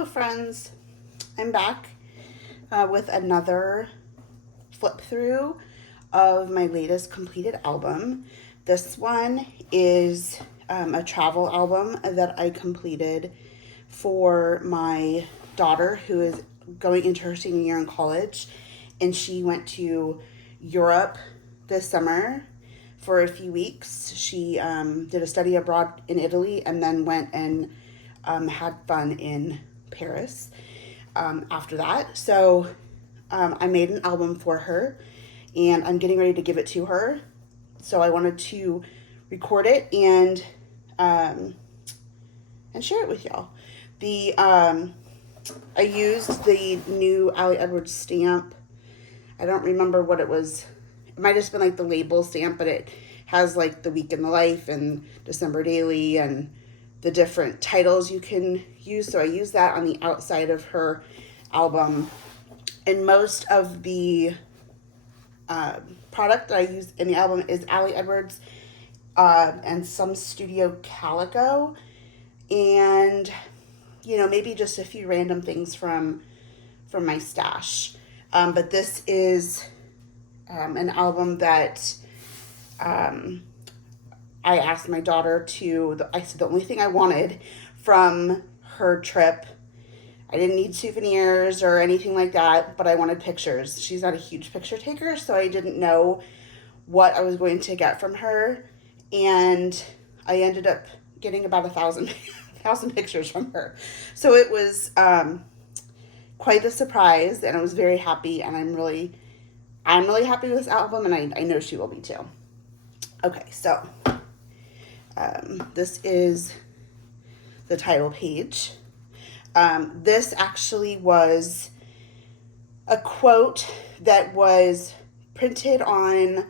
Hello, friends. I'm back with another flip through of my latest completed album. This one is a travel album that I completed for my daughter who is going into her senior year in college, and she went to Europe this summer for a few weeks. She did a study abroad in Italy and then went and had fun in Paris after that. So I made an album for her and I'm getting ready to give it to her. So I wanted to record it um, and share it with y'all. The I used the new Ali Edwards stamp. I don't remember what it was. It might have just been like the label stamp, but it has like the week in the life and December daily and the different titles you can use. So I use that on the outside of her album. And most of the product that I use in the album is Ali Edwards and some Studio Calico. And, maybe just a few random things from my stash. But this is an album that I asked my daughter I said the only thing I wanted from her trip, I didn't need souvenirs or anything like that, but I wanted pictures. She's not a huge picture taker, so I didn't know what I was going to get from her. And I ended up getting about 1,000 pictures from her. So it was quite a surprise, and I was very happy, and I'm really happy with this album, and I know she will be too. Okay, so this is the title page. This actually was a quote that was printed on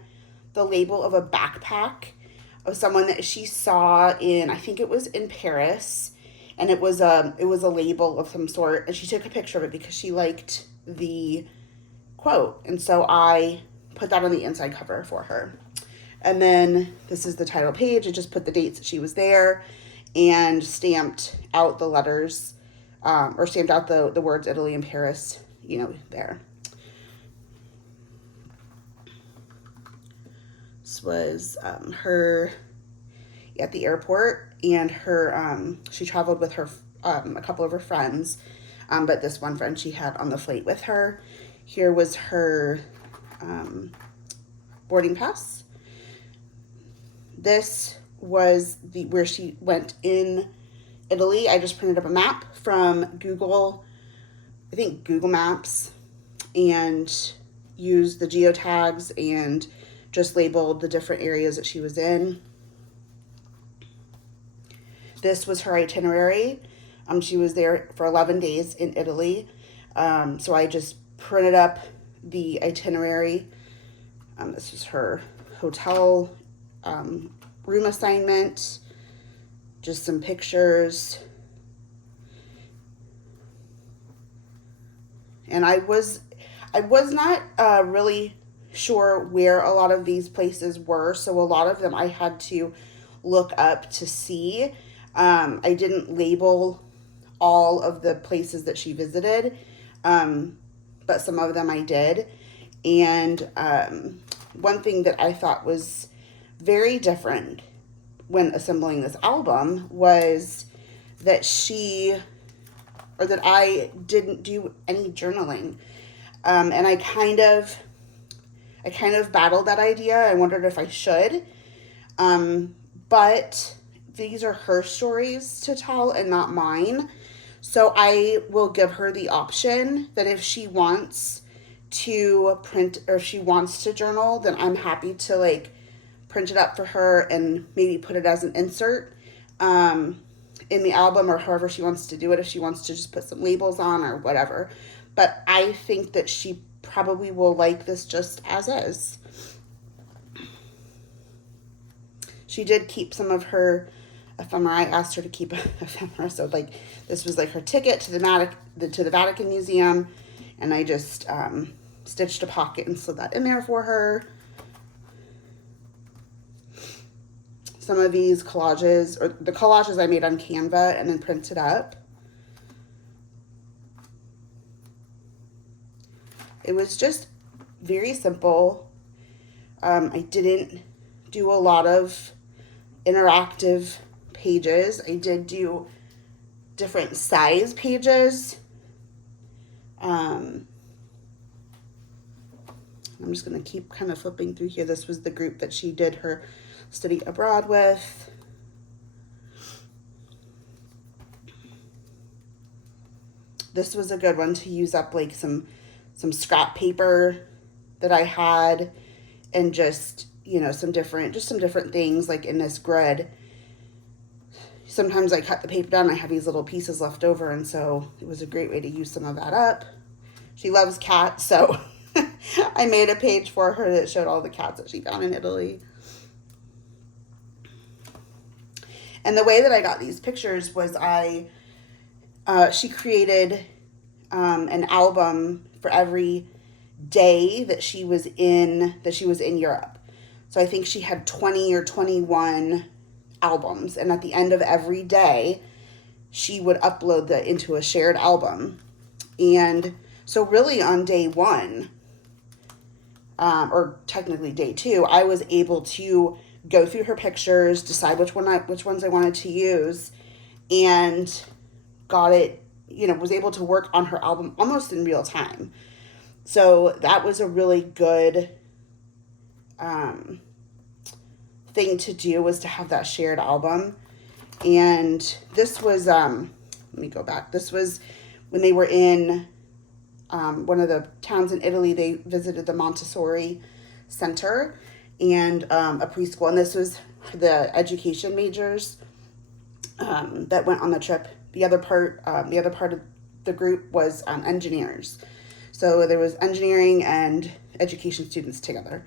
the label of a backpack of someone that she saw I think it was in Paris, and it was a label of some sort, and she took a picture of it because she liked the quote, and so I put that on the inside cover for her. And then this is the title page. I just put the dates that she was there and stamped out the letters, or stamped out the words Italy and Paris, there. This was her at the airport, and she traveled with her a couple of her friends, but this one friend she had on the flight with her. Here was her boarding pass. This was where she went in Italy. I just printed up a map from Google Maps, and used the geotags and just labeled the different areas that she was in. This was her itinerary. She was there for 11 days in Italy. So I just printed up the itinerary. This was her hotel room assignment, just some pictures. And I was not really sure where a lot of these places were, so a lot of them I had to look up to see. I didn't label all of the places that she visited, but some of them I did. And one thing that I thought was very different when assembling this album was that I didn't do any journaling. And I kind of battled that idea. I wondered if I should. But these are her stories to tell and not mine. So I will give her the option that if she wants to print, or if she wants to journal, then I'm happy to print it up for her and maybe put it as an insert in the album, or however she wants to do it, if she wants to just put some labels on or whatever. But I think that she probably will like this just as is. She did keep some of her ephemera. I asked her to keep ephemera, so this was her ticket to the Vatican Museum, and I just stitched a pocket and slid that in there for her. Some of these collages, or the collages I made on Canva and then printed up. It was just very simple. I didn't do a lot of interactive pages. I did do different size pages. I'm just going to keep kind of flipping through here. This was the group that she did her study abroad with. This was a good one to use up like some scrap paper that I had, and just, you know, some different things like in this grid. Sometimes I cut the paper down, I have these little pieces left over, and so it was a great way to use some of that up. She loves cats, so I made a page for her that showed all the cats that she found in Italy. And the way that I got these pictures was she created an album for every day that she was in Europe. So I think she had 20 or 21 albums, and at the end of every day she would upload that into a shared album. And so really on day one, or technically day two, I was able to go through her pictures, decide which ones I wanted to use, and got it, you know, was able to work on her album almost in real time. So that was a really good thing to do, was to have that shared album. And this was, let me go back. This was when they were in one of the towns in Italy. They visited the Montessori Center and a preschool. And this was the education majors that went on the trip. The other part of the group was engineers. So there was engineering and education students together.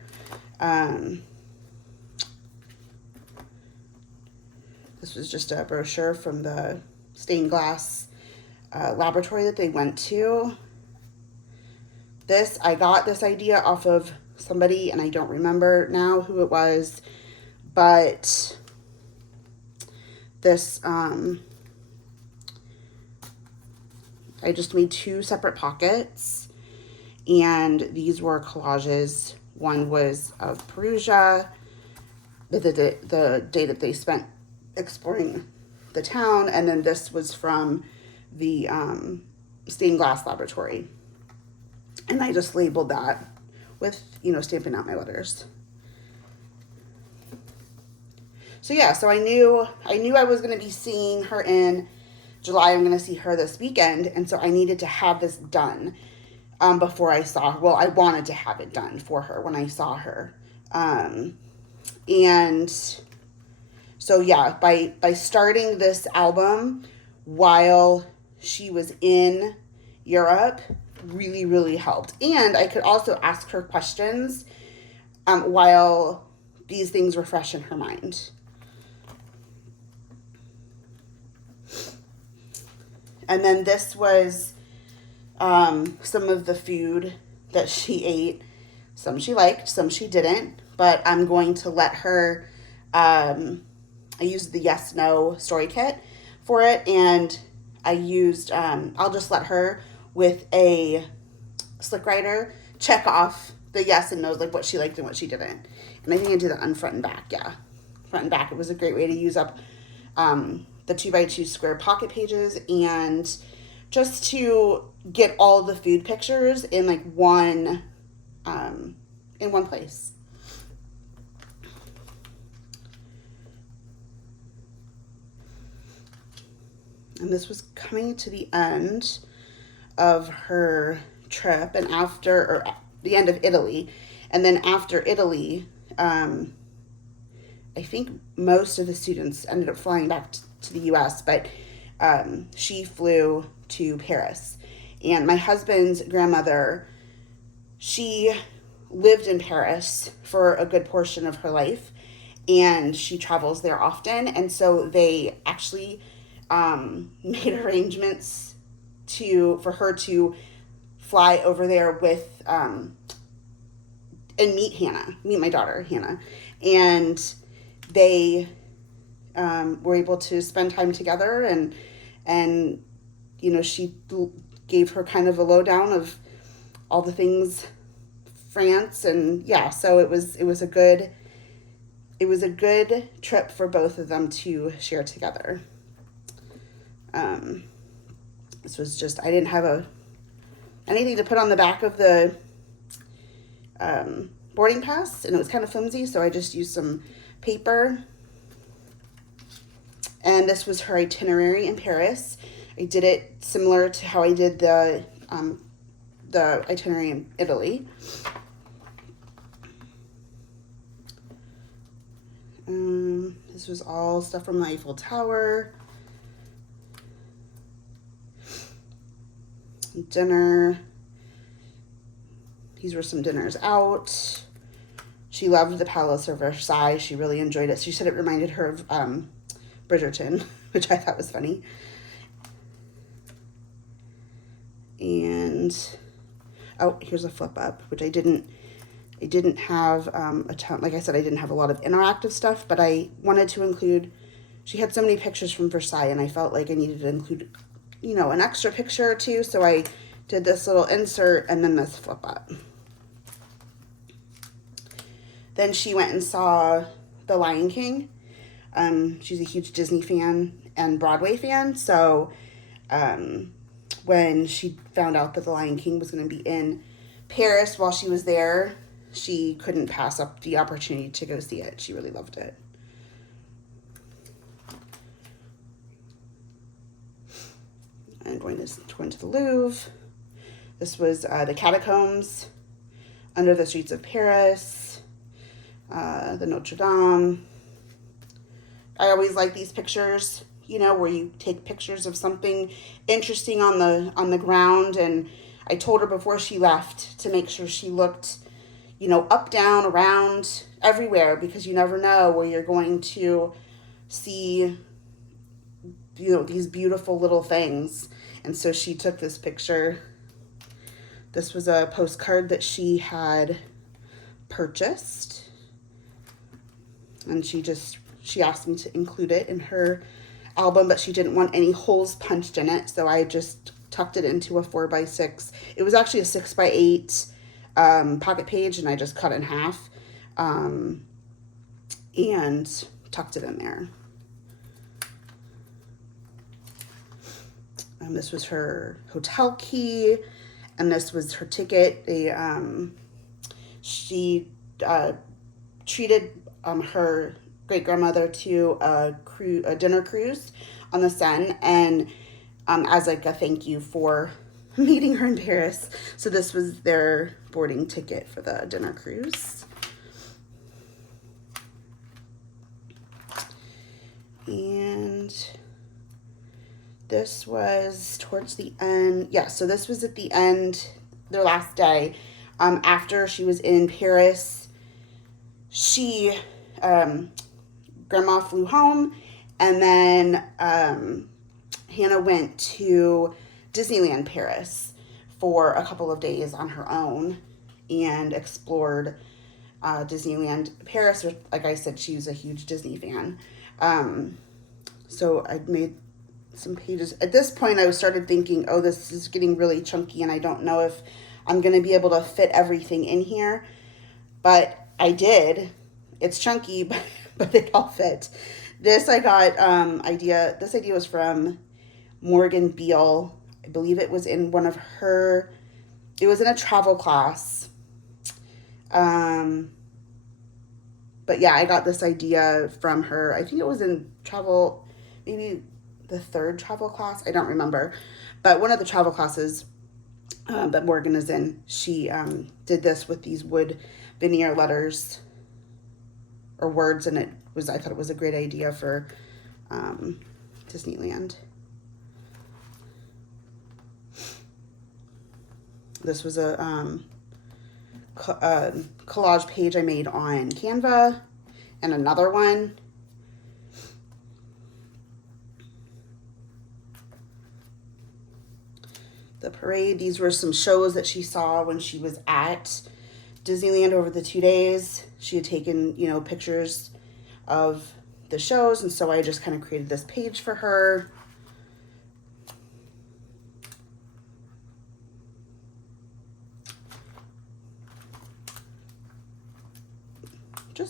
This was just a brochure from the stained glass laboratory that they went to. I got this idea off of somebody, and I don't remember now who it was, but this, I just made 2 separate pockets, and these were collages. One was of Perugia, the day that they spent exploring the town, and then this was from the stained glass laboratory. And I just labeled that with, you know, stamping out my letters. So yeah, so I knew I was going to be seeing her in July. I'm going to see her this weekend, and so I needed to have this done before I saw her. Well, I wanted to have it done for her when I saw her. And so yeah, by starting this album while she was in Europe really, really helped. And I could also ask her questions while these things were fresh in her mind. And then this was some of the food that she ate. Some she liked, some she didn't. But I'm going to let her, I used the Yes No story kit for it. And I used, I'll just let her with a slick writer check off the yes and no's, like what she liked and what she didn't. And I think I did that on front and back. Yeah, front and back. It was a great way to use up the 2x2 square pocket pages, and just to get all the food pictures in like one place. And this was coming to the end of her trip, and or the end of Italy. And then after Italy, I think most of the students ended up flying back to the US, but she flew to Paris. And my husband's grandmother, she lived in Paris for a good portion of her life, and she travels there often. And so they actually made arrangements for her to fly over there with and meet my daughter Hannah, and they were able to spend time together, and you know, she gave her kind of a lowdown of all the things France, and yeah, so it was a good trip for both of them to share together. This was just, I didn't have anything to put on the back of the boarding pass, and it was kind of flimsy, so I just used some paper. And this was her itinerary in Paris. I did it similar to how I did the itinerary in Italy. This was all stuff from the Eiffel Tower. Dinner. These were some dinners out. She loved the Palace of Versailles. She really enjoyed it. She said it reminded her of Bridgerton, which I thought was funny. And, oh, here's a flip up, which I didn't have a ton. Like I said, I didn't have a lot of interactive stuff, but I wanted to include, she had so many pictures from Versailles, and I felt like I needed to include, you know, an extra picture or two, so I did this little insert and then this flip up. Then she went and saw The Lion King. She's a huge Disney fan and Broadway fan, so when she found out that The Lion King was going to be in Paris while she was there, she couldn't pass up the opportunity to go see it. She really loved it. I'm going to go into the Louvre. This was the catacombs under the streets of Paris, the Notre Dame. I always like these pictures, you know, where you take pictures of something interesting on the ground. And I told her before she left to make sure she looked, you know, up, down, around, everywhere, because you never know where you're going to see, you know, these beautiful little things. And so she took this picture. This was a postcard that she had purchased, and she asked me to include it in her album, but she didn't want any holes punched in it, so I just tucked it into a 4x6. It was actually a 6x8 pocket page, and I just cut it in half and tucked it in there. This was her hotel key, and this was her ticket. She treated her great-grandmother to a dinner cruise on the Seine, and as like a thank you for meeting her in Paris. So this was their boarding ticket for the dinner cruise. And this was towards the end. Yeah, so this was at the end, their last day. After she was in Paris, she, Grandma flew home, and then Hannah went to Disneyland Paris for a couple of days on her own and explored Disneyland Paris. Like I said, she was a huge Disney fan. So I made some pages. At this point, I started thinking, oh, this is getting really chunky, and I don't know if I'm going to be able to fit everything in here. But I did. It's chunky, but it all fit. This I got this idea was from Morgan Beale. I believe it was in one of her, it was in a travel class. But yeah, I got this idea from her. I think it was in travel, maybe the third travel class. I don't remember. But one of the travel classes that Morgan is in, she did this with these wood veneer letters or words, and I thought it was a great idea for Disneyland. This was a collage page I made on Canva, and another one. The parade, these were some shows that she saw when she was at Disneyland over the 2 days. She had taken, you know, pictures of the shows, and so I just kind of created this page for her.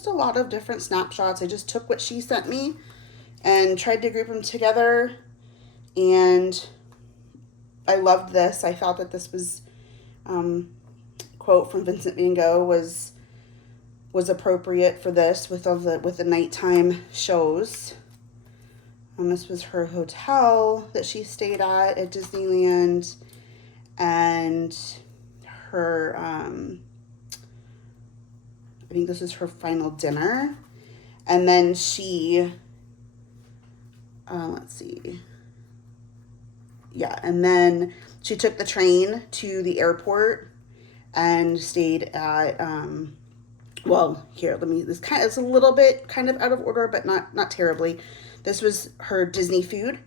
just a lot of different snapshots. I just took what she sent me and tried to group them together, and I loved this. I thought that this was quote from Vincent Van Gogh was appropriate for this with the nighttime shows. This was her hotel that she stayed at Disneyland, and her I think this is her final dinner. And then she let's see. Yeah, and then she took the train to the airport and stayed at well, here, it's a little bit kind of out of order, but not terribly. This was her Disney food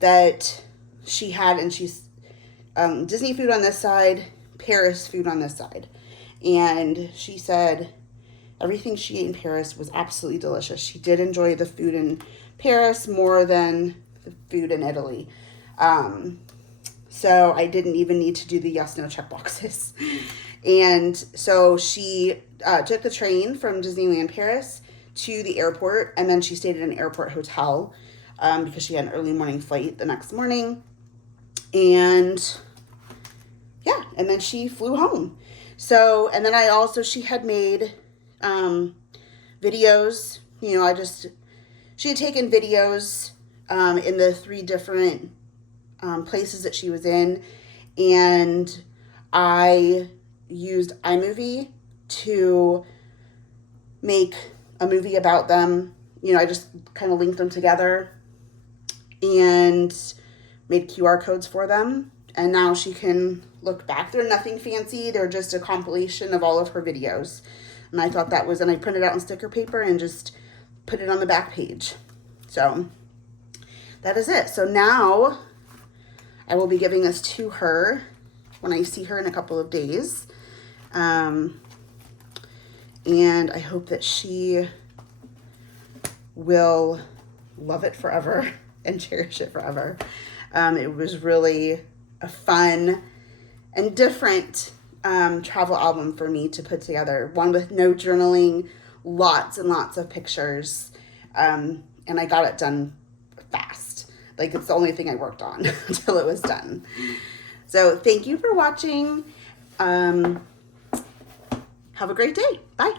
that she had, and she's Disney food on this side, Paris food on this side. And she said everything she ate in Paris was absolutely delicious. She did enjoy the food in Paris more than the food in Italy. So I didn't even need to do the yes, no check boxes. And so she took the train from Disneyland Paris to the airport, and then she stayed at an airport hotel because she had an early morning flight the next morning. And yeah, and then she flew home. So, and then she had made videos, she had taken videos in the 3 different places that she was in, and I used iMovie to make a movie about them. I just kind of linked them together and made QR codes for them. And now she can look back. They're nothing fancy. They're just a compilation of all of her videos. And I thought that was, and I printed it out on sticker paper and just put it on the back page. So that is it. So now I will be giving this to her when I see her in a couple of days. And I hope that she will love it forever and cherish it forever. It was really a fun and different travel album for me to put together. One with no journaling, lots and lots of pictures. And I got it done fast. Like, it's the only thing I worked on until it was done. So thank you for watching. Have a great day. Bye.